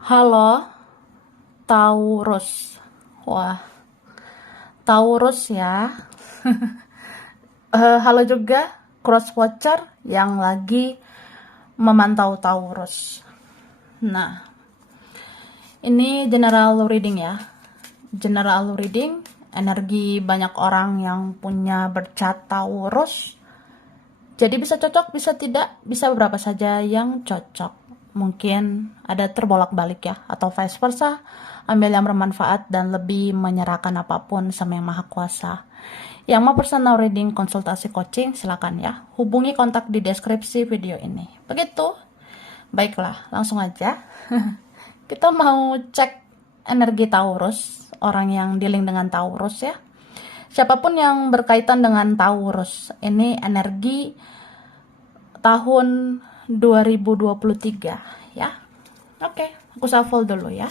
Halo, Taurus. Wah, Taurus ya. Halo juga cross watcher yang lagi memantau Taurus. Nah, ini general reading ya. General reading, energi banyak orang yang punya bercat Taurus. Jadi bisa cocok, bisa tidak, bisa beberapa saja yang cocok. Mungkin ada terbolak-balik ya, atau vice versa. Ambil yang bermanfaat dan lebih menyerahkan apapun sama yang maha kuasa. Yang mau personal reading, konsultasi coaching, silakan ya. Hubungi kontak di deskripsi video ini. Begitu. Baiklah, langsung aja. Kita mau cek energi Taurus, orang yang dealing dengan Taurus ya. Siapapun yang berkaitan dengan Taurus, ini energi tahun 2023 ya. Oke, aku shuffle dulu ya.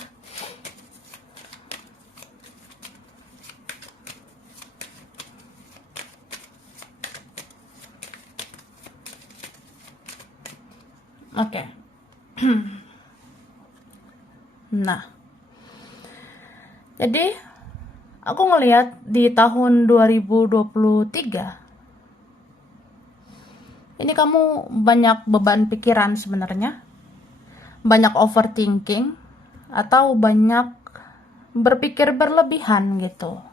Oke. Nah, jadi aku ngelihat di tahun 2023 ini kamu banyak beban pikiran sebenarnya, banyak overthinking, atau banyak berpikir berlebihan gitu.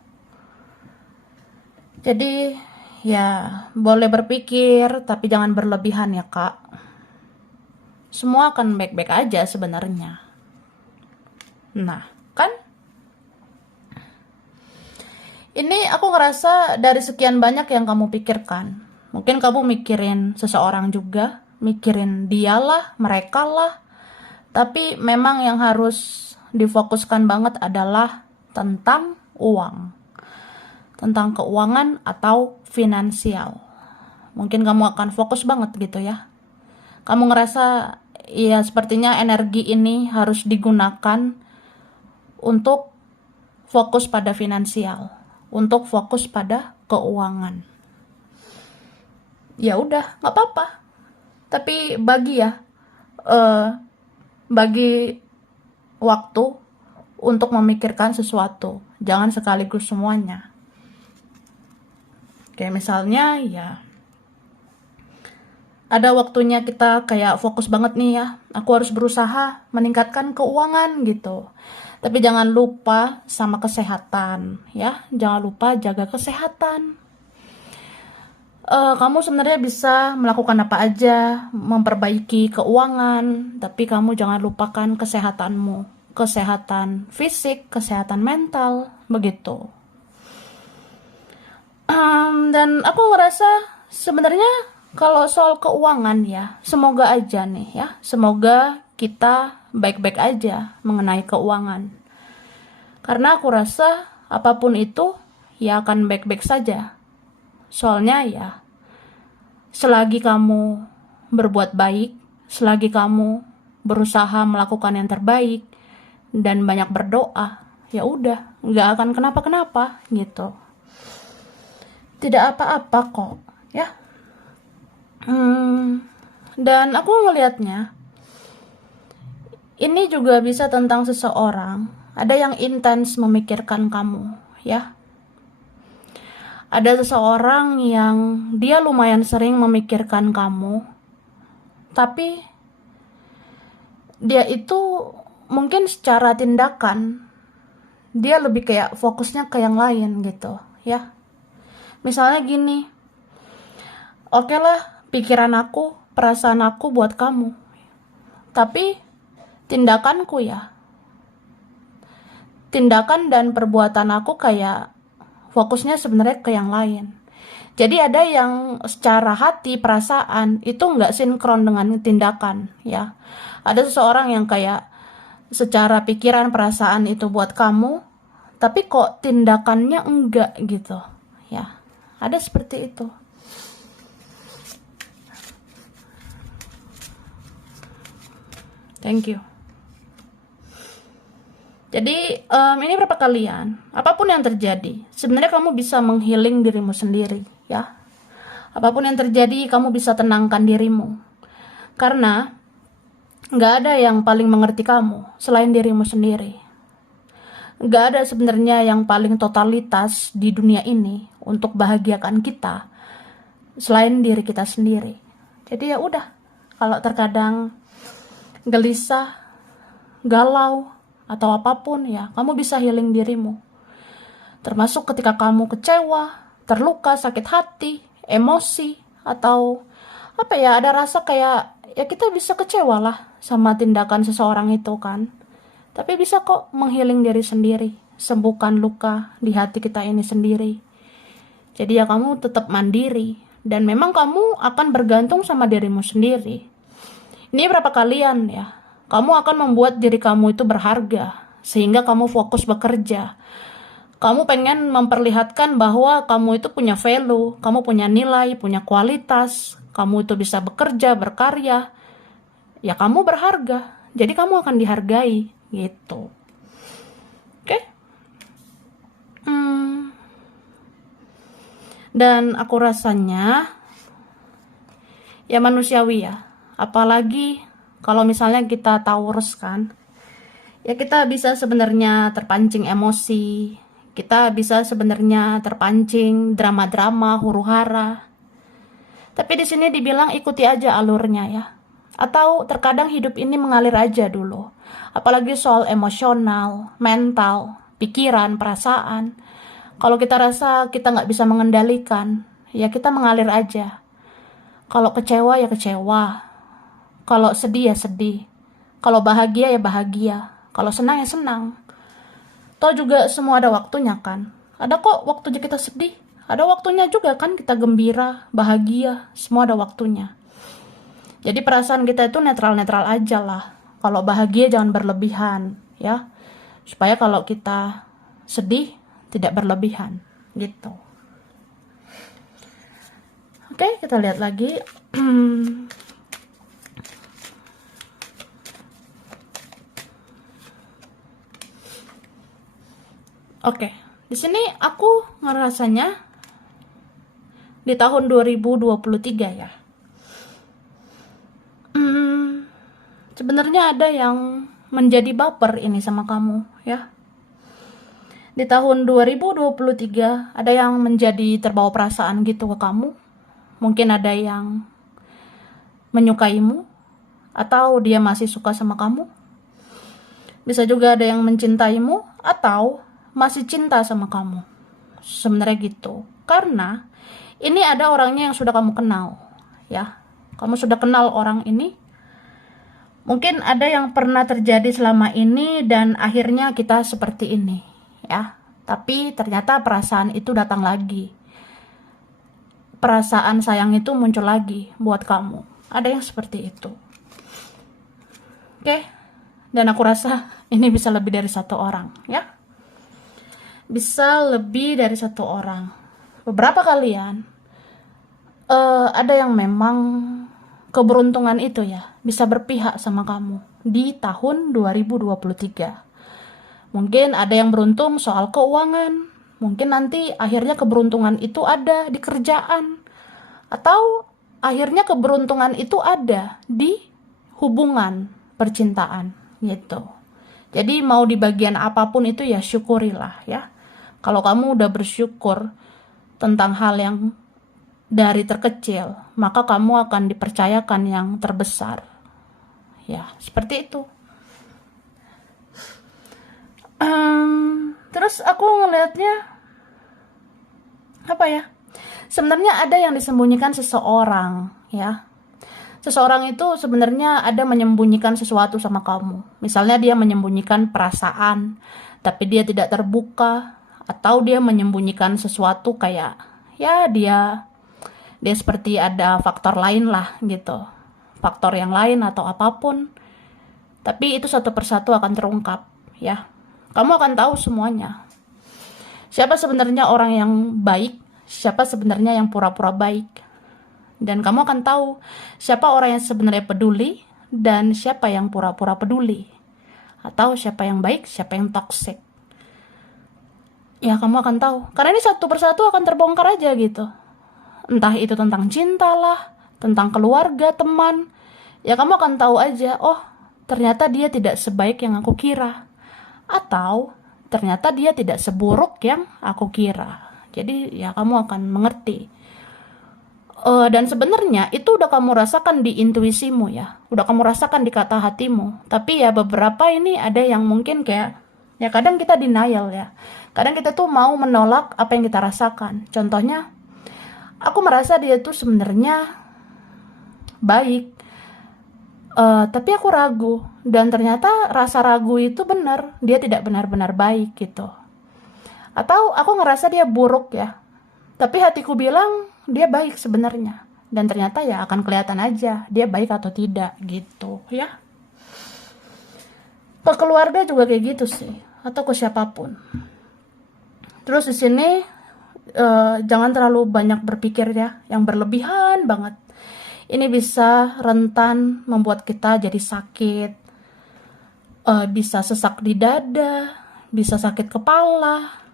Jadi ya boleh berpikir, tapi jangan berlebihan ya kak. Semua akan baik-baik aja sebenarnya. Nah, kan? Ini aku ngerasa dari sekian banyak yang kamu pikirkan. Mungkin kamu mikirin seseorang juga, mikirin dialah, mereka lah. Tapi memang yang harus difokuskan banget adalah tentang uang. Tentang keuangan atau finansial. Mungkin kamu akan fokus banget gitu ya. Kamu ngerasa ya sepertinya energi ini harus digunakan untuk fokus pada finansial, untuk fokus pada keuangan. Ya udah, nggak apa-apa. Tapi bagi waktu untuk memikirkan sesuatu. Jangan sekaligus semuanya. Kayak misalnya ya ada waktunya kita kayak fokus banget nih ya, aku harus berusaha meningkatkan keuangan gitu. Tapi jangan lupa sama kesehatan ya, jangan lupa jaga kesehatan. Kamu sebenarnya bisa melakukan apa aja, memperbaiki keuangan, tapi kamu jangan lupakan kesehatanmu, kesehatan fisik, kesehatan mental, begitu. Dan aku ngerasa sebenarnya kalau soal keuangan ya, semoga aja nih ya, semoga kita baik-baik aja mengenai keuangan. Karena aku rasa apapun itu ya akan baik-baik saja. Soalnya ya, selagi kamu berbuat baik, selagi kamu berusaha melakukan yang terbaik dan banyak berdoa, ya udah, nggak akan kenapa-kenapa gitu. Tidak apa-apa kok, ya. Dan aku ngelihatnya, ini juga bisa tentang seseorang. Ada yang intens memikirkan kamu, ya. Ada seseorang yang dia lumayan sering memikirkan kamu, tapi dia itu mungkin secara tindakan, dia lebih kayak fokusnya ke yang lain gitu, ya. Misalnya gini, oke lah, pikiran aku, perasaan aku buat kamu. Tapi tindakanku ya, tindakan dan perbuatan aku kayak fokusnya sebenarnya ke yang lain. Jadi ada yang secara hati, perasaan itu nggak sinkron dengan tindakan ya. Ada seseorang yang kayak secara pikiran, perasaan itu buat kamu, tapi kok tindakannya enggak gitu ya. Ada seperti itu. Thank you. Jadi ini berapa kalian? Apapun yang terjadi, sebenarnya kamu bisa menghealing dirimu sendiri, ya. Apapun yang terjadi, kamu bisa tenangkan dirimu. Karena Nggak ada yang paling mengerti kamu selain dirimu sendiri. Nggak ada sebenarnya yang paling totalitas di dunia ini untuk bahagiakan kita selain diri kita sendiri. Jadi ya udah, kalau terkadang gelisah, galau, atau apapun ya, kamu bisa healing dirimu. Termasuk ketika kamu kecewa, terluka, sakit hati, emosi, atau apa ya, ada rasa kayak ya kita bisa kecewa lah sama tindakan seseorang itu kan. Tapi bisa kok menghealing diri sendiri, sembuhkan luka di hati kita ini sendiri. Jadi ya kamu tetap mandiri, dan memang kamu akan bergantung sama dirimu sendiri. Ini berapa kalian ya, kamu akan membuat diri kamu itu berharga, sehingga kamu fokus bekerja. Kamu pengen memperlihatkan bahwa kamu itu punya value, kamu punya nilai, punya kualitas, kamu itu bisa bekerja, berkarya. Ya kamu berharga, jadi kamu akan dihargai. Gitu. Oke? Dan aku rasanya ya manusiawi ya. Apalagi kalau misalnya kita Taurus kan. Ya kita bisa sebenarnya terpancing emosi. Kita bisa sebenarnya terpancing drama-drama, huru-hara. Tapi di sini dibilang ikuti aja alurnya ya. Atau terkadang hidup ini mengalir aja dulu. Apalagi soal emosional, mental, pikiran, perasaan. Kalau kita rasa kita nggak bisa mengendalikan, ya kita mengalir aja. Kalau kecewa ya kecewa. Kalau sedih ya sedih. Kalau bahagia ya bahagia. Kalau senang ya senang. Toh juga semua ada waktunya kan. Ada kok waktunya kita sedih. Ada waktunya juga kan kita gembira, bahagia. Semua ada waktunya. Jadi perasaan kita itu netral-netral aja lah. Kalau bahagia jangan berlebihan, ya. Supaya kalau kita sedih tidak berlebihan, gitu. Oke, kita lihat lagi. Oke, di sini aku ngerasanya di tahun 2023 ya. Sebenarnya ada yang menjadi baper ini sama kamu, ya. Di tahun 2023 ada yang menjadi terbawa perasaan gitu ke kamu. Mungkin ada yang menyukaimu, atau dia masih suka sama kamu. Bisa juga ada yang mencintaimu, atau masih cinta sama kamu. Sebenarnya gitu. Karena ini ada orangnya yang sudah kamu kenal, ya. Kamu sudah kenal orang ini. Mungkin ada yang pernah terjadi selama ini dan akhirnya kita seperti ini, ya. Tapi ternyata perasaan itu datang lagi. Perasaan sayang itu muncul lagi buat kamu. Ada yang seperti itu. Oke. Dan aku rasa ini bisa lebih dari satu orang, ya. Bisa lebih dari satu orang. Beberapa kalian ada yang memang keberuntungan itu ya bisa berpihak sama kamu di tahun 2023. Mungkin ada yang beruntung soal keuangan, mungkin nanti akhirnya keberuntungan itu ada di kerjaan, atau akhirnya keberuntungan itu ada di hubungan percintaan gitu. Jadi mau di bagian apapun itu ya syukurilah ya. Kalau kamu udah bersyukur tentang hal yang dari terkecil, maka kamu akan dipercayakan yang terbesar. Ya, seperti itu. Terus aku ngelihatnya apa ya? Sebenarnya ada yang disembunyikan seseorang, ya. Seseorang itu sebenarnya ada menyembunyikan sesuatu sama kamu. Misalnya dia menyembunyikan perasaan, tapi dia tidak terbuka, atau dia menyembunyikan sesuatu kayak ya dia seperti ada faktor lain lah gitu, faktor yang lain atau apapun, tapi itu satu persatu akan terungkap ya. Kamu akan tahu semuanya, siapa sebenarnya orang yang baik, siapa sebenarnya yang pura-pura baik, dan kamu akan tahu siapa orang yang sebenarnya peduli dan siapa yang pura-pura peduli, atau siapa yang baik, siapa yang toksik. Ya kamu akan tahu, karena ini satu persatu akan terbongkar aja gitu. Entah itu tentang cinta lah, tentang keluarga, teman. Ya kamu akan tahu aja, oh ternyata dia tidak sebaik yang aku kira. Atau ternyata dia tidak seburuk yang aku kira. Jadi ya kamu akan mengerti. Dan sebenarnya itu udah kamu rasakan di intuisimu ya. Udah kamu rasakan di kata hatimu. Tapi ya beberapa ini ada yang mungkin kayak, ya kadang kita denial ya. Kadang kita tuh mau menolak apa yang kita rasakan. Contohnya, aku merasa dia tuh sebenarnya baik. Tapi aku ragu. Dan ternyata rasa ragu itu benar. Dia tidak benar-benar baik gitu. Atau aku ngerasa dia buruk ya. Tapi hatiku bilang dia baik sebenarnya. Dan ternyata ya akan kelihatan aja dia baik atau tidak gitu ya. Ke keluarga juga kayak gitu sih, atau ke siapapun. Terus di sini jangan terlalu banyak berpikir ya, yang berlebihan banget. Ini bisa rentan membuat kita jadi sakit, bisa sesak di dada, bisa sakit kepala.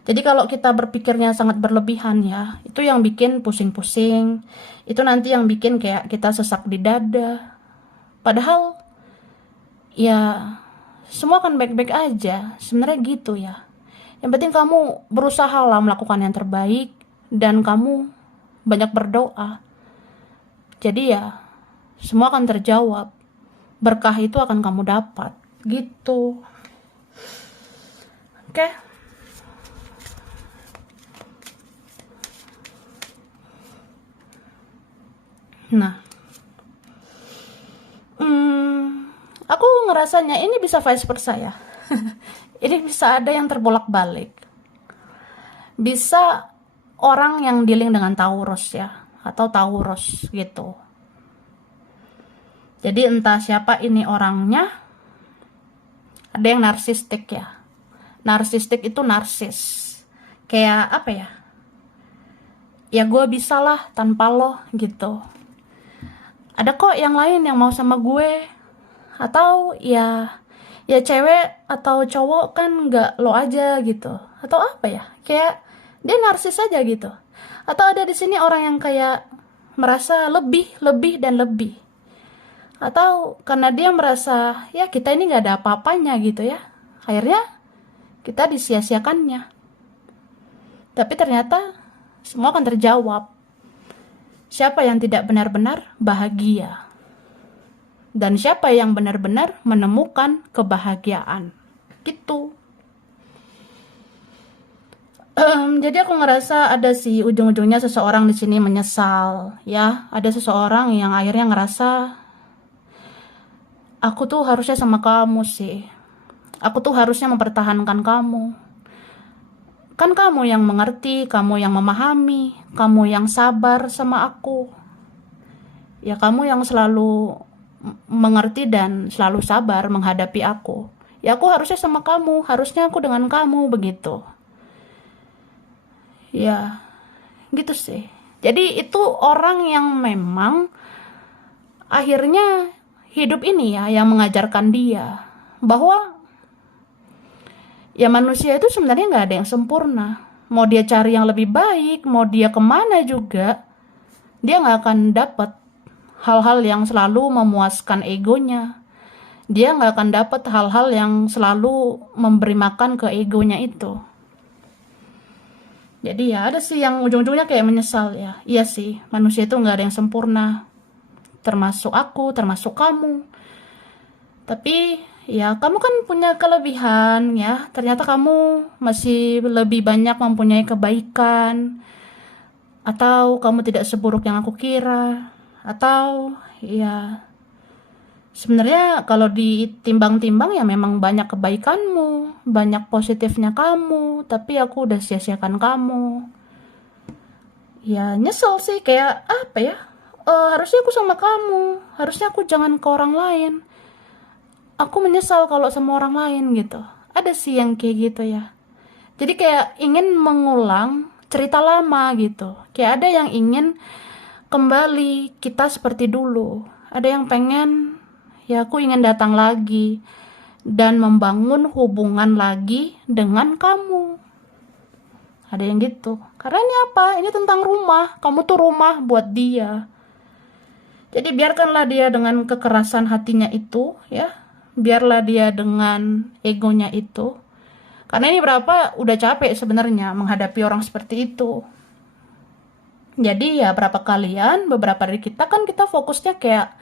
Jadi kalau kita berpikirnya sangat berlebihan ya, itu yang bikin pusing-pusing. Itu nanti yang bikin kayak kita sesak di dada. Padahal ya semua akan baik-baik aja. Sebenarnya gitu ya. Yang penting kamu berusaha lah melakukan yang terbaik dan kamu banyak berdoa. Jadi ya semua akan terjawab. Berkah itu akan kamu dapat. Gitu. Oke. Nah, aku ngerasanya ini bisa vice versa ya. Ini bisa ada yang terbolak-balik. Bisa orang yang dealing dengan Taurus ya, atau Taurus gitu. Jadi entah siapa ini orangnya, ada yang narsistik ya. Narsistik itu narsis. Kayak apa ya? Ya gue bisa lah tanpa lo gitu. Ada kok yang lain yang mau sama gue. Atau ya cewek atau cowok kan nggak lo aja gitu. Atau apa ya? Kayak dia narsis aja gitu. Atau ada di sini orang yang kayak merasa lebih dan lebih. Atau karena dia merasa ya kita ini nggak ada apa-apanya gitu ya. Akhirnya kita disia-siakannya. Tapi ternyata semua akan terjawab. Siapa yang tidak benar-benar bahagia? Dan siapa yang benar-benar menemukan kebahagiaan? Gitu. Jadi aku ngerasa ada sih ujung-ujungnya seseorang di sini menyesal, ya. Ada seseorang yang akhirnya ngerasa aku tuh harusnya sama kamu sih. Aku tuh harusnya mempertahankan kamu. Kan kamu yang mengerti, kamu yang memahami, kamu yang sabar sama aku. Ya kamu yang selalu mengerti dan selalu sabar menghadapi aku. Ya aku harusnya sama kamu, harusnya aku dengan kamu begitu. Ya, gitu sih. Jadi itu orang yang memang akhirnya hidup ini ya yang mengajarkan dia bahwa ya manusia itu sebenarnya nggak ada yang sempurna. Mau dia cari yang lebih baik, mau dia kemana juga, dia nggak akan dapat hal-hal yang selalu memuaskan egonya. Dia nggak akan dapat hal-hal yang selalu memberi makan ke egonya itu. Jadi ya ada sih yang ujung-ujungnya kayak menyesal ya. Iya sih, manusia itu nggak ada yang sempurna. Termasuk aku, termasuk kamu. Tapi ya kamu kan punya kelebihan ya. Ternyata kamu masih lebih banyak mempunyai kebaikan. Atau kamu tidak seburuk yang aku kira. Atau ya sebenarnya kalau ditimbang-timbang ya memang banyak kebaikanmu, banyak positifnya kamu, tapi aku udah sia-siakan kamu. Ya nyesel sih kayak apa ya? Harusnya aku sama kamu, harusnya aku jangan ke orang lain. Aku menyesal kalau sama orang lain gitu. Ada sih yang kayak gitu ya. Jadi kayak ingin mengulang cerita lama gitu. Kayak ada yang ingin kembali kita seperti dulu. Ada yang pengen ya aku ingin datang lagi dan membangun hubungan lagi dengan kamu. Ada yang gitu. Karena ini apa? Ini tentang rumah. Kamu tuh rumah buat dia. Jadi biarkanlah dia dengan kekerasan hatinya itu, ya. Biarlah dia dengan egonya itu. Karena ini berapa udah capek sebenarnya menghadapi orang seperti itu. Jadi ya beberapa dari kita kan kita fokusnya kayak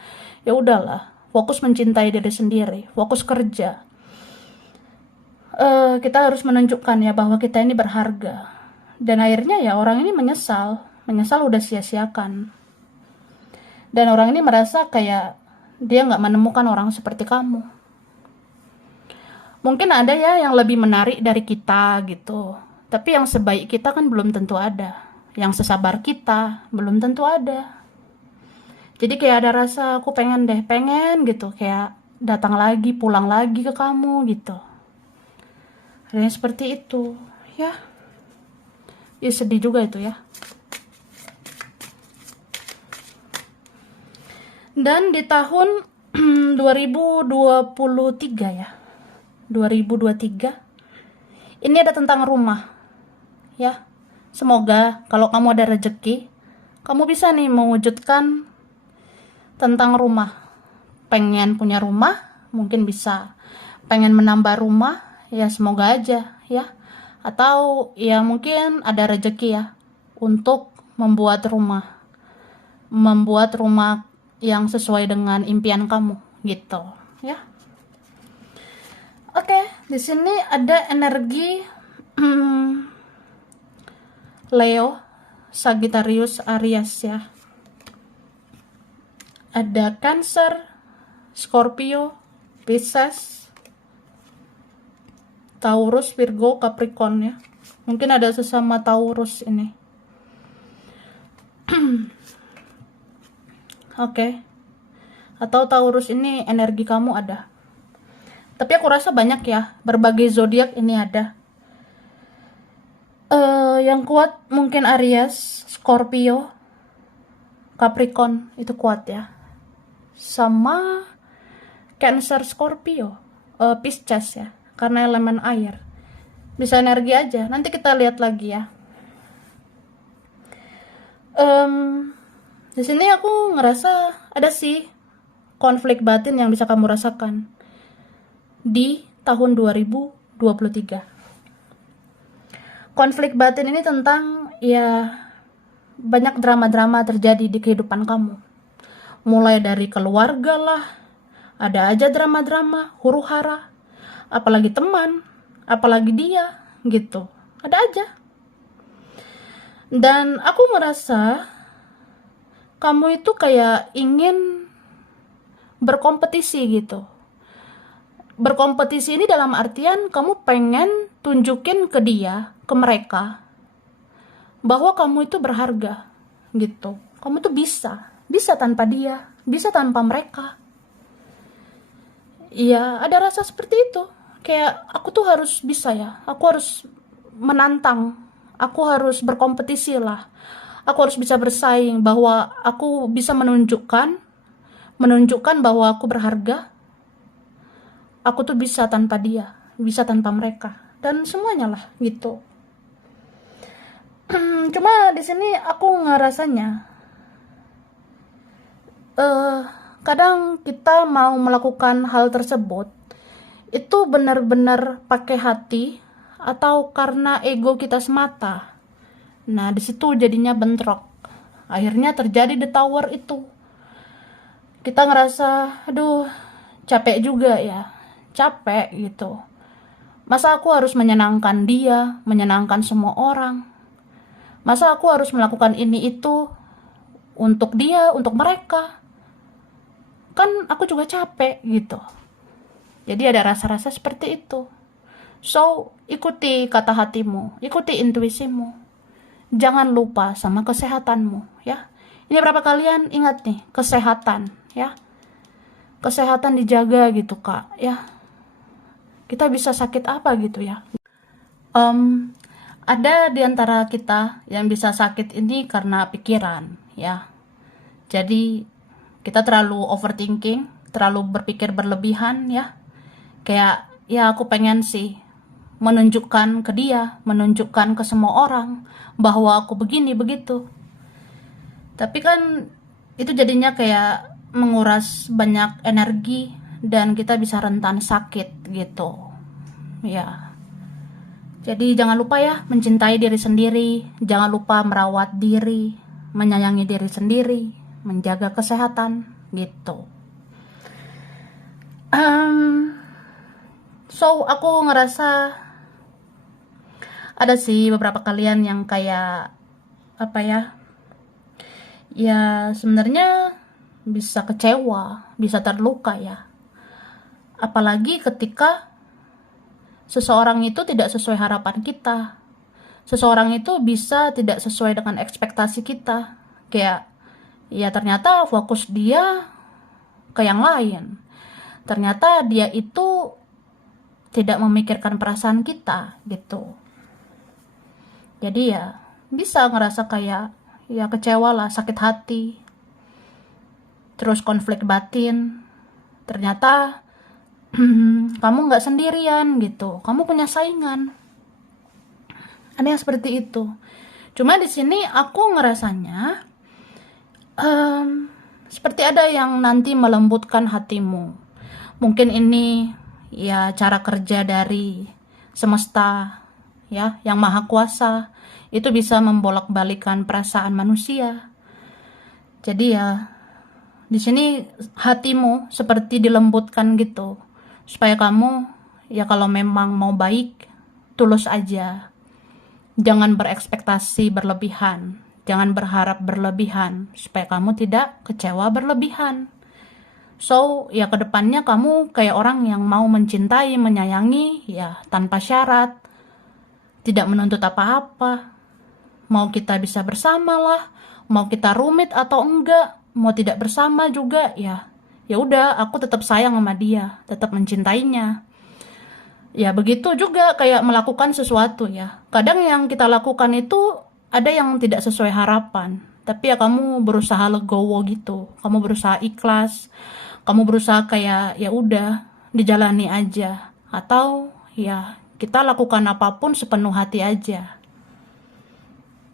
ya udahlah, fokus mencintai diri sendiri, fokus kerja. Kita harus menunjukkan ya bahwa kita ini berharga. Dan akhirnya ya orang ini menyesal udah sia-siakan. Dan orang ini merasa kayak dia nggak menemukan orang seperti kamu. Mungkin ada ya yang lebih menarik dari kita gitu. Tapi yang sebaik kita kan belum tentu ada. Yang sesabar kita belum tentu ada. Jadi kayak ada rasa aku pengen gitu. Kayak datang lagi, pulang lagi ke kamu gitu. Ada yang seperti itu. Ya sedih juga itu ya. Dan di tahun 2023 ya. 2023 ini ada tentang rumah ya. Semoga kalau kamu ada rezeki, kamu bisa nih mewujudkan tentang rumah. Pengen punya rumah, mungkin bisa. Pengen menambah rumah, ya semoga aja ya. Atau ya mungkin ada rezeki ya untuk membuat rumah yang sesuai dengan impian kamu gitu ya. Oke, di sini ada energi Leo, Sagittarius, Aries ya. Ada Cancer, Scorpio, Pisces, Taurus, Virgo, Capricorn ya. Mungkin ada sesama Taurus ini. Oke. Atau Taurus ini energi kamu ada. Tapi aku rasa banyak ya, berbagai zodiak ini ada. Yang kuat mungkin Aries, Scorpio, Capricorn itu kuat ya. Sama Cancer, Scorpio, Pisces ya, karena elemen air. Bisa energi aja. Nanti kita lihat lagi ya. Di sini aku ngerasa ada sih konflik batin yang bisa kamu rasakan di tahun 2023. Konflik batin ini tentang ya banyak drama-drama terjadi di kehidupan kamu. Mulai dari keluarga lah, ada aja drama-drama, huru-hara, apalagi teman, apalagi dia gitu. Ada aja. Dan aku merasa kamu itu kayak ingin berkompetisi gitu. Berkompetisi ini dalam artian kamu pengen tunjukin ke dia, ke mereka, bahwa kamu itu berharga gitu. Kamu tuh bisa tanpa dia, bisa tanpa mereka. Iya, ada rasa seperti itu. Kayak aku tuh harus bisa ya, aku harus menantang, aku harus berkompetisi lah. Aku harus bisa bersaing, bahwa aku bisa menunjukkan bahwa aku berharga. Aku tuh bisa tanpa dia, bisa tanpa mereka, dan semuanya lah gitu. Cuma di sini aku ngerasanya kadang kita mau melakukan hal tersebut itu benar-benar pakai hati atau karena ego kita semata. Nah, di situ jadinya bentrok. Akhirnya terjadi the tower itu. Kita ngerasa, aduh, capek juga ya. Capek gitu. Masa aku harus menyenangkan dia, menyenangkan semua orang? Masa aku harus melakukan ini itu untuk dia, untuk mereka? Kan aku juga capek gitu. Jadi ada rasa-rasa seperti itu. So, ikuti kata hatimu, ikuti intuisimu. Jangan lupa sama kesehatanmu ya. Ini berapa kalian ingat nih, kesehatan ya. Kesehatan dijaga gitu Kak ya. Kita bisa sakit apa gitu ya. Ada di antara kita yang bisa sakit ini karena pikiran ya. Jadi kita terlalu overthinking, terlalu berpikir berlebihan ya. Kayak ya aku pengen sih menunjukkan ke dia, menunjukkan ke semua orang bahwa aku begini begitu. Tapi kan itu jadinya kayak menguras banyak energi dan kita bisa rentan sakit gitu ya. Jadi jangan lupa ya mencintai diri sendiri, jangan lupa merawat diri, menyayangi diri sendiri, menjaga kesehatan gitu. So aku ngerasa ada sih beberapa kalian yang kayak apa ya, ya sebenarnya bisa kecewa, bisa terluka ya. Apalagi ketika seseorang itu tidak sesuai harapan kita. Seseorang itu bisa tidak sesuai dengan ekspektasi kita. Kayak, ya ternyata fokus dia ke yang lain. Ternyata dia itu tidak memikirkan perasaan kita gitu. Jadi ya bisa ngerasa kayak ya kecewa lah, sakit hati. Terus konflik batin. Ternyata kamu nggak sendirian gitu, kamu punya saingan. Ada yang seperti itu. Cuma di sini aku ngerasanya seperti ada yang nanti melembutkan hatimu. Mungkin ini ya cara kerja dari semesta ya, yang maha kuasa. Itu bisa membolak-balikan perasaan manusia. Jadi ya di sini hatimu seperti dilembutkan gitu, supaya kamu ya kalau memang mau baik, tulus aja. Jangan berekspektasi berlebihan, jangan berharap berlebihan, supaya kamu tidak kecewa berlebihan. So ya kedepannya kamu kayak orang yang mau mencintai, menyayangi ya tanpa syarat, tidak menuntut apa-apa. Mau kita bisa bersama lah, mau kita rumit atau enggak, mau tidak bersama juga ya udah, aku tetap sayang sama dia, tetap mencintainya. Ya begitu juga kayak melakukan sesuatu ya. Kadang yang kita lakukan itu ada yang tidak sesuai harapan, tapi ya kamu berusaha legowo gitu, kamu berusaha ikhlas, kamu berusaha kayak ya udah dijalani aja, atau ya kita lakukan apapun sepenuh hati aja.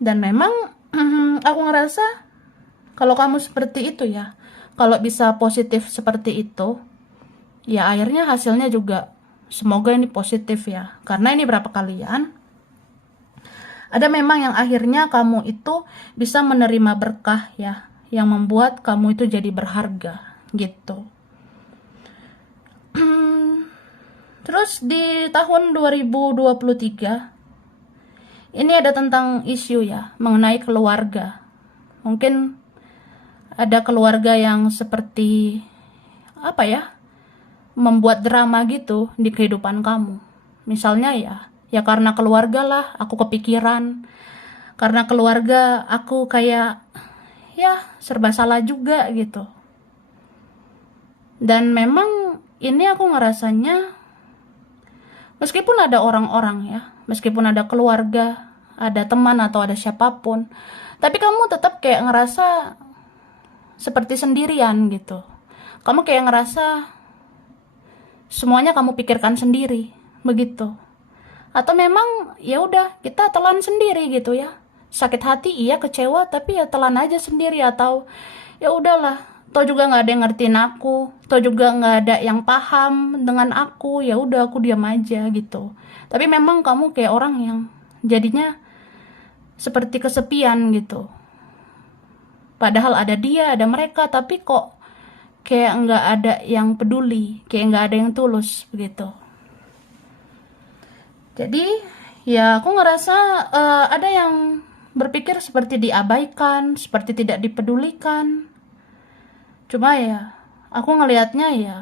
Dan memang aku ngerasa kalau kamu seperti itu ya, kalau bisa positif seperti itu, ya akhirnya hasilnya juga semoga ini positif ya. Karena ini berapa kalian, ada memang yang akhirnya kamu itu bisa menerima berkah ya, yang membuat kamu itu jadi berharga gitu. Terus di tahun 2023, ini ada tentang isu ya, mengenai keluarga. Mungkin ada keluarga yang seperti apa ya, membuat drama gitu di kehidupan kamu. Misalnya ya karena keluarga lah aku kepikiran, karena keluarga aku kayak ya serba salah juga gitu. Dan memang ini aku ngerasanya, meskipun ada orang-orang ya, meskipun ada keluarga, ada teman atau ada siapapun, tapi kamu tetap kayak ngerasa seperti sendirian gitu. Kamu kayak ngerasa semuanya kamu pikirkan sendiri, begitu. Atau memang ya udah kita telan sendiri gitu ya. Sakit hati iya, kecewa, tapi ya telan aja sendiri. Atau ya udahlah, toh juga nggak ada yang ngertiin aku, toh juga nggak ada yang paham dengan aku, ya udah aku diam aja gitu. Tapi memang kamu kayak orang yang jadinya seperti kesepian gitu. Padahal ada dia, ada mereka, tapi kok kayak nggak ada yang peduli, kayak nggak ada yang tulus begitu. Jadi ya aku ngerasa ada yang berpikir seperti diabaikan, seperti tidak dipedulikan. Cuma ya aku ngelihatnya ya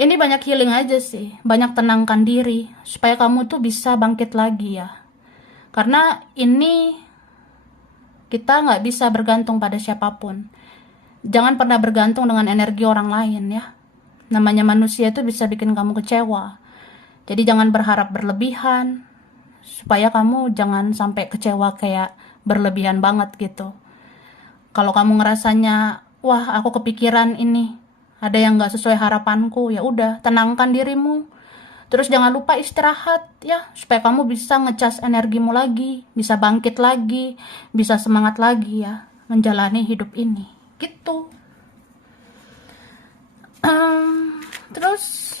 ini banyak healing aja sih, banyak tenangkan diri supaya kamu tuh bisa bangkit lagi ya. Karena ini kita nggak bisa bergantung pada siapapun. Jangan pernah bergantung dengan energi orang lain ya. Namanya manusia itu bisa bikin kamu kecewa. Jadi jangan berharap berlebihan, supaya kamu jangan sampai kecewa kayak berlebihan banget gitu. Kalau kamu ngerasanya, wah aku kepikiran ini, ada yang gak sesuai harapanku, ya udah tenangkan dirimu. Terus jangan lupa istirahat ya, supaya kamu bisa ngecas energimu lagi, bisa bangkit lagi, bisa semangat lagi ya, menjalani hidup ini. Gitu. Terus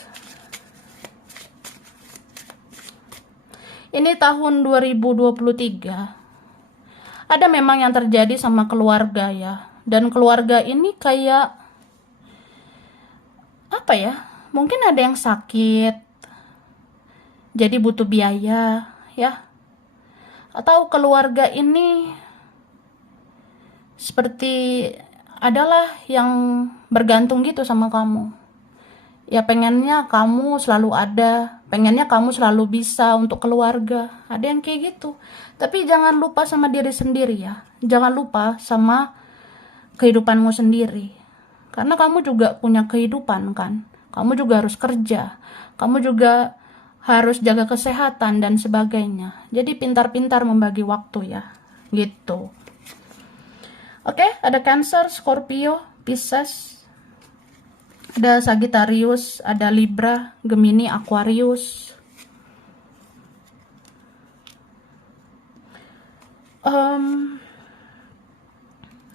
ini tahun 2023. Ada memang yang terjadi sama keluarga ya. Dan keluarga ini kayak apa ya? Mungkin ada yang sakit, jadi butuh biaya ya. Atau keluarga ini seperti adalah yang bergantung gitu sama kamu. Ya pengennya kamu selalu ada, pengennya kamu selalu bisa untuk keluarga. Ada yang kayak gitu. Tapi jangan lupa sama diri sendiri ya. Jangan lupa sama kehidupanmu sendiri. Karena kamu juga punya kehidupan kan. Kamu juga harus kerja. Kamu juga harus jaga kesehatan dan sebagainya. Jadi pintar-pintar membagi waktu ya. Gitu. Oke, ada Cancer, Scorpio, Pisces, ada Sagittarius, ada Libra, Gemini, Aquarius.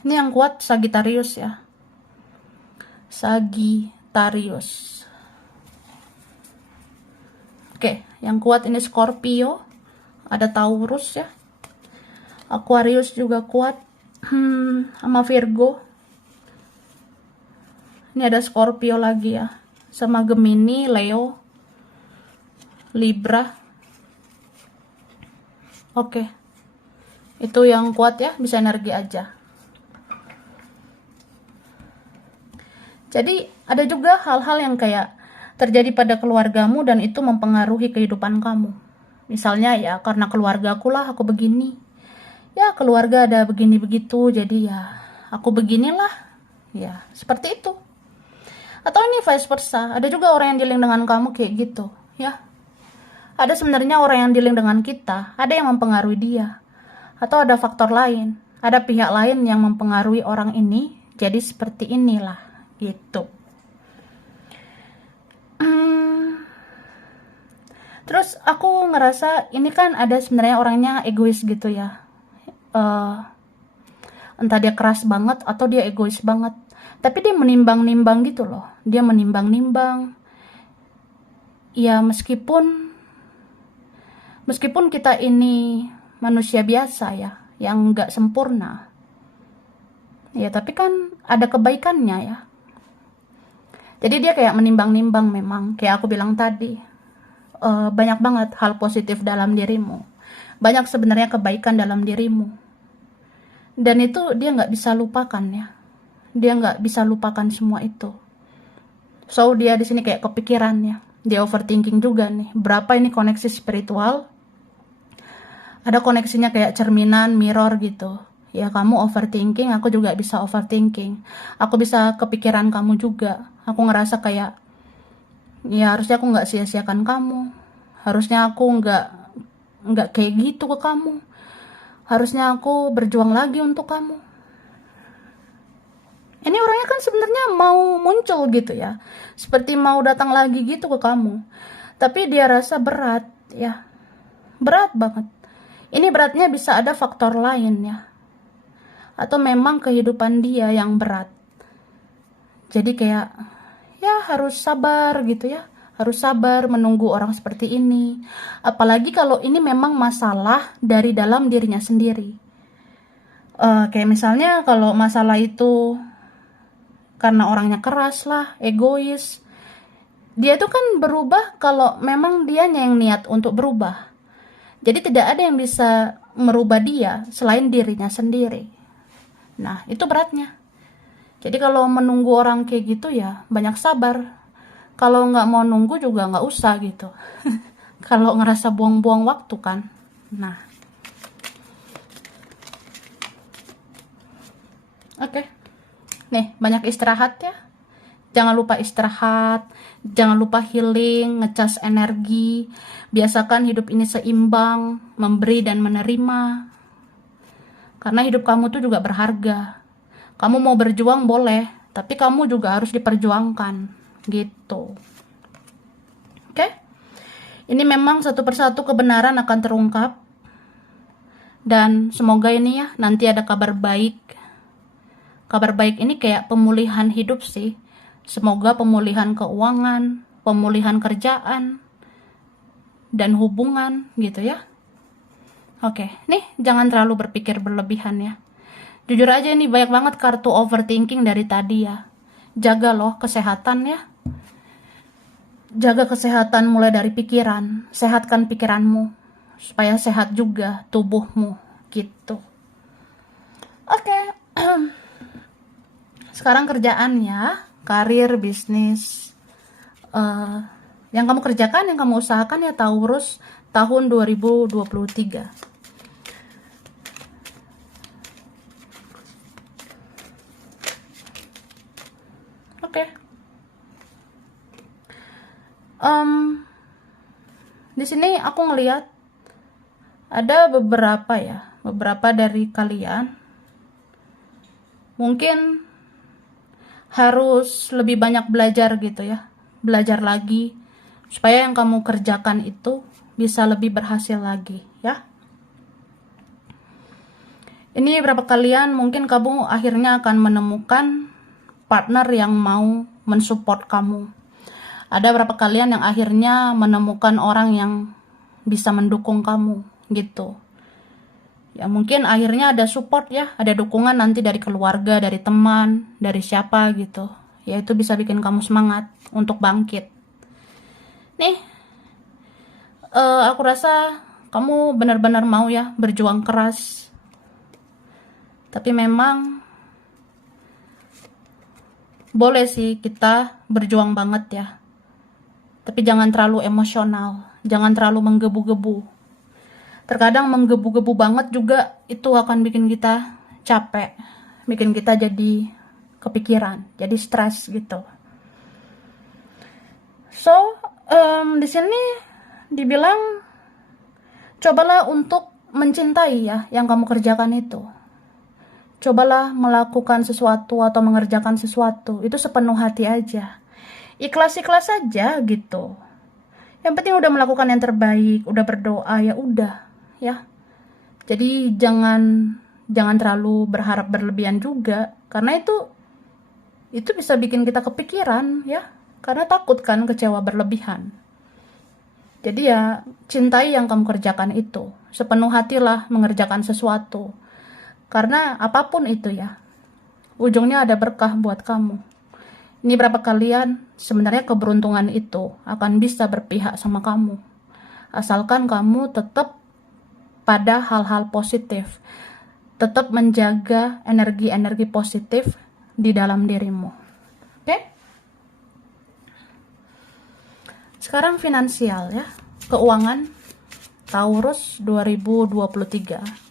Ini yang kuat Sagittarius ya. Sagittarius. Oke, yang kuat ini Scorpio, ada Taurus ya. Aquarius juga kuat, sama Virgo. Ini ada Scorpio lagi ya, sama Gemini, Leo, Libra. Oke, itu yang kuat ya, bisa energi aja. Jadi ada juga hal-hal yang kayak terjadi pada keluargamu dan itu mempengaruhi kehidupan kamu. Misalnya ya karena keluargaku lah aku begini. Ya keluarga ada begini begitu, jadi ya aku beginilah. Ya seperti itu. Atau ini vice versa, ada juga orang yang dealing dengan kamu kayak gitu ya. Ada sebenarnya orang yang dealing dengan kita, ada yang mempengaruhi dia, atau ada faktor lain, ada pihak lain yang mempengaruhi orang ini jadi seperti inilah gitu. Terus aku ngerasa ini kan ada sebenarnya orangnya egois gitu ya. Entah dia keras banget atau dia egois banget. Tapi dia menimbang-nimbang gitu loh. Dia menimbang-nimbang. Ya meskipun kita ini manusia biasa ya, yang nggak sempurna. Ya tapi kan ada kebaikannya ya. Jadi dia kayak menimbang-nimbang memang. Kayak aku bilang tadi. Banyak banget hal positif dalam dirimu. Banyak sebenarnya kebaikan dalam dirimu. Dan itu dia nggak bisa lupakan ya. Dia nggak bisa lupakan semua itu. So dia di sini kayak kepikirannya, dia overthinking juga nih. Berapa ini koneksi spiritual? Ada koneksinya kayak cerminan, mirror gitu. Ya kamu overthinking, aku juga bisa overthinking. Aku bisa kepikiran kamu juga. Aku ngerasa kayak, ya harusnya aku nggak sia-siakan kamu. Harusnya aku nggak kayak gitu ke kamu. Harusnya aku berjuang lagi untuk kamu. Ini orangnya kan sebenarnya mau muncul gitu ya. Seperti mau datang lagi gitu ke kamu. Tapi dia rasa berat ya. Berat banget. Ini beratnya bisa ada faktor lain ya. Atau memang kehidupan dia yang berat. Jadi kayak ya harus sabar gitu ya. Harus sabar menunggu orang seperti ini. Apalagi kalau ini memang masalah dari dalam dirinya sendiri. Kayak misalnya kalau masalah itu karena orangnya keras lah, egois. Dia tuh kan berubah kalau memang dianya yang niat untuk berubah. Jadi tidak ada yang bisa merubah dia selain dirinya sendiri. Nah, itu beratnya. Jadi kalau menunggu orang kayak gitu ya banyak sabar. Kalau nggak mau nunggu juga nggak usah gitu. Kalau ngerasa buang-buang waktu kan. Nah. Oke. Nih, banyak istirahat ya. Jangan lupa istirahat, jangan lupa healing, ngecas energi. Biasakan hidup ini seimbang, memberi dan menerima. Karena hidup kamu tuh juga berharga. Kamu mau berjuang boleh, tapi kamu juga harus diperjuangkan. Gitu. Oke? Ini memang satu persatu kebenaran akan terungkap. Dan semoga ini ya, nanti ada kabar baik. Kabar baik ini kayak pemulihan hidup sih. Semoga pemulihan keuangan, pemulihan kerjaan, dan hubungan gitu ya. Oke, nih jangan terlalu berpikir berlebihan ya. Jujur aja ini banyak banget kartu overthinking dari tadi ya. Jaga loh kesehatan ya. Jaga kesehatan mulai dari pikiran. Sehatkan pikiranmu supaya sehat juga tubuhmu gitu. Oke. Sekarang kerjaan ya, karir, bisnis. Yang kamu kerjakan, yang kamu usahakan ya Taurus tahun 2023. Oke. Di sini aku ngelihat ada beberapa dari kalian mungkin harus lebih banyak belajar gitu ya, belajar lagi supaya yang kamu kerjakan itu bisa lebih berhasil lagi ya. Ini beberapa kalian mungkin kamu akhirnya akan menemukan partner yang mau mensupport kamu. Ada beberapa kalian yang akhirnya menemukan orang yang bisa mendukung kamu gitu. Ya mungkin akhirnya ada support ya, ada dukungan nanti dari keluarga, dari teman, dari siapa gitu. Ya itu bisa bikin kamu semangat untuk bangkit. Nih, aku rasa kamu benar-benar mau ya berjuang keras. Tapi memang boleh sih kita berjuang banget ya. Tapi jangan terlalu emosional, jangan terlalu menggebu-gebu. Terkadang menggebu-gebu banget juga itu akan bikin kita capek, bikin kita jadi kepikiran, jadi stres gitu. So, di sini dibilang cobalah untuk mencintai ya yang kamu kerjakan itu. Cobalah melakukan sesuatu atau mengerjakan sesuatu itu sepenuh hati aja. Ikhlas-ikhlas aja gitu. Yang penting udah melakukan yang terbaik, udah berdoa ya udah ya. Jadi jangan terlalu berharap berlebihan juga karena itu bisa bikin kita kepikiran ya. Karena takut kan kecewa berlebihan. Jadi ya cintai yang kamu kerjakan itu. Sepenuh hatilah mengerjakan sesuatu. Karena apapun itu ya, ujungnya ada berkah buat kamu. Ini berapa kalian sebenarnya keberuntungan itu akan bisa berpihak sama kamu. Asalkan kamu tetap pada hal-hal positif. Tetap menjaga energi-energi positif di dalam dirimu. Oke? Sekarang finansial ya. Keuangan Taurus 2023.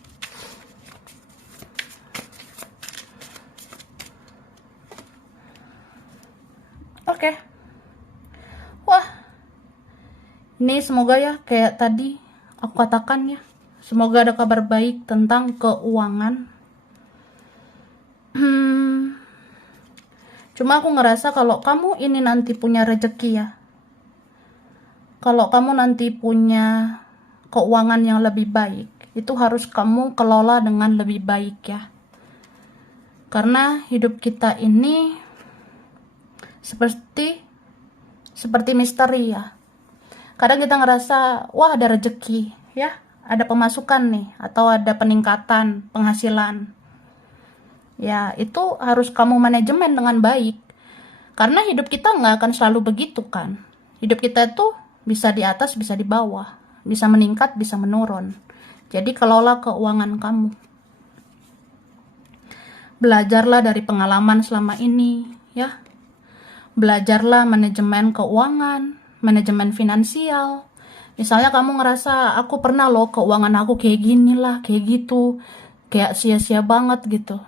Oke. Wah. Ini semoga ya kayak tadi aku katakan ya. Semoga ada kabar baik tentang keuangan. Cuma aku ngerasa kalau kamu ini nanti punya rezeki ya. Kalau kamu nanti punya keuangan yang lebih baik, itu harus kamu kelola dengan lebih baik ya. Karena hidup kita ini seperti misteri ya. Kadang kita ngerasa wah ada rezeki ya, ada pemasukan nih atau ada peningkatan penghasilan. Ya itu harus kamu manajemen dengan baik. Karena hidup kita nggak akan selalu begitu kan. Hidup kita tuh bisa di atas, bisa di bawah, bisa meningkat, bisa menurun. Jadi kelola keuangan kamu. Belajarlah dari pengalaman selama ini ya. Belajarlah manajemen keuangan, manajemen finansial. Misalnya kamu ngerasa aku pernah loh keuangan aku kayak gini lah, kayak gitu, kayak sia-sia banget gitu.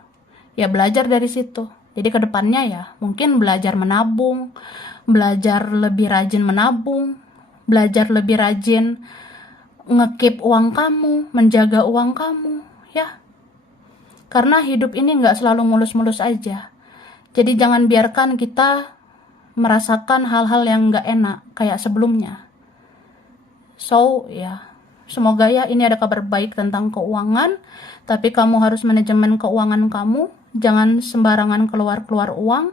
Ya belajar dari situ. Jadi kedepannya ya mungkin belajar menabung, belajar lebih rajin menabung, belajar lebih rajin nge-keep uang kamu, menjaga uang kamu ya. Karena hidup ini nggak selalu mulus-mulus aja. Jadi jangan biarkan kita merasakan hal-hal yang gak enak kayak sebelumnya. So ya, semoga ya ini ada kabar baik tentang keuangan, tapi kamu harus manajemen keuangan kamu, jangan sembarangan keluar-keluar uang,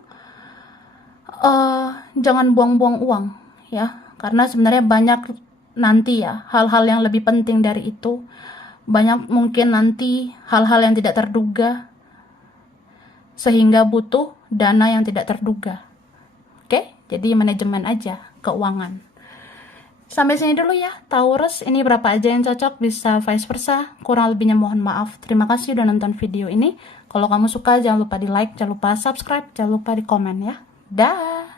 jangan buang-buang uang ya, karena sebenarnya banyak nanti ya hal-hal yang lebih penting dari itu, banyak mungkin nanti hal-hal yang tidak terduga sehingga butuh dana yang tidak terduga. Oke, jadi manajemen aja keuangan. Sampai sini dulu ya, Taurus. Ini berapa aja yang cocok, bisa vice versa. Kurang lebihnya mohon maaf. Terima kasih udah nonton video ini. Kalau kamu suka, jangan lupa di like, jangan lupa subscribe, jangan lupa di komen ya. Dah.